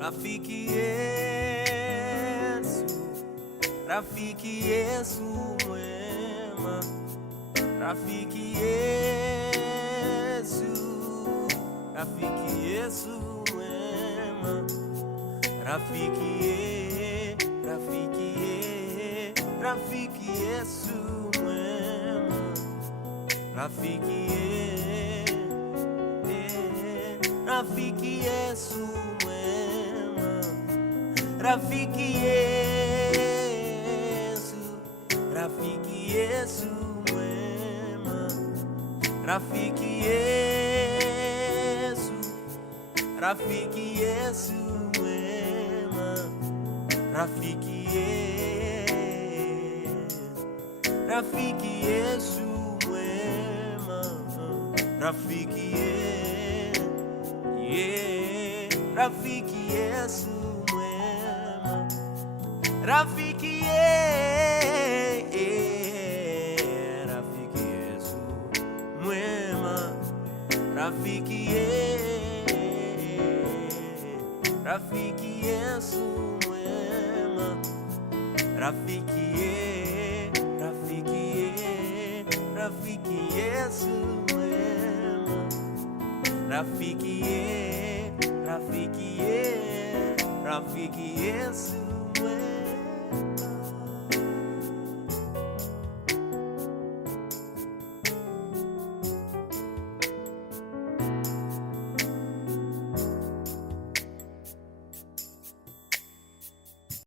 Rafiki Yesu, Rafiki Yesu mwema, Rafiki Yesu, Rafiki Yesu mwema, Rafiki Yesu mwema, Rafiki Yesu mwema, Rafiki Yesu, Rafiki Yesu mwema, Rafiki Yesu, Rafiki Yesu mwema, Rafiki Yesu mwema, Rafiki Rafiki Yesu mwema, Rafiki Yesu mwema, Rafiki Yesu mwema, Rafiki Yesu mwema, Rafiki Yesu